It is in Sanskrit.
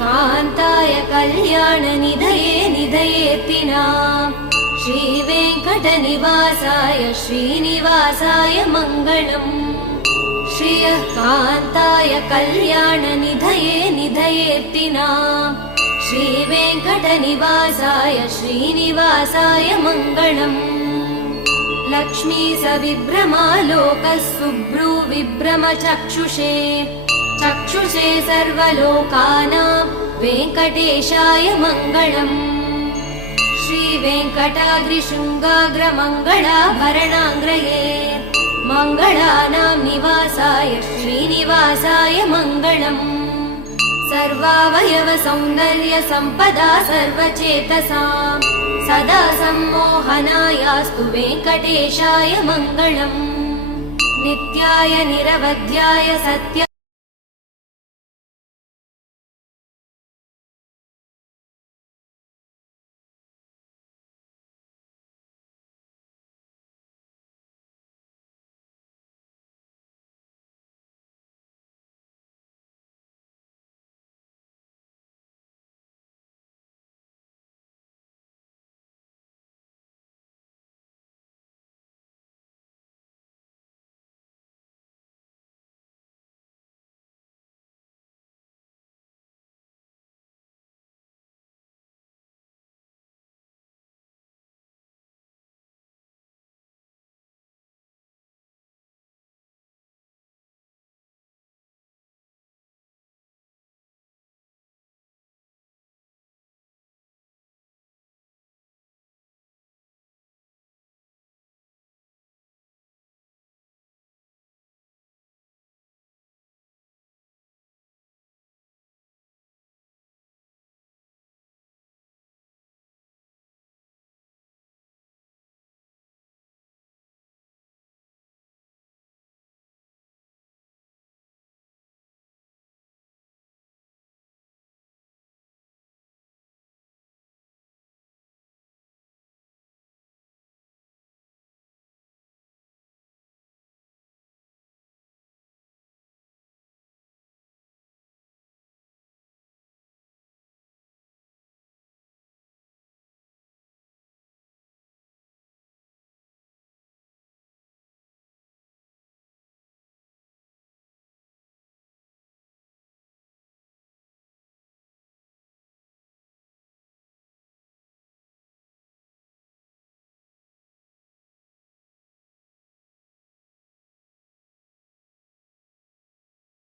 कान्ताय कल्याणनिधये निधयेत्तिनाम् श्रीवेङ्कटनिवासाय श्रीनिवासाय मङ्गलम् श्रियः कान्ताय कल्याणनिधये निधयेत्तिनाम् श्रीवेङ्कटनिवासाय श्रीनिवासाय मङ्गलम् लक्ष्मी सविभ्रमालोकः सुभ्रूविभ्रमचक्षुषे चक्षुषे सर्वलोकानां वेङ्कटेशाय मङ्गलम् श्रीवेङ्कटाद्रिशृङ्गाग्रमङ्गलाभरणाङ्ग्रये मङ्गलानां निवासाय श्रीनिवासाय मङ्गलम् सर्वावयवसौन्दर्यसम्पदा सर्वचेतसां सदा सम्मोहनायास्तु वेङ्कटेशाय मङ्गलम् नित्याय निरवध्याय सत्य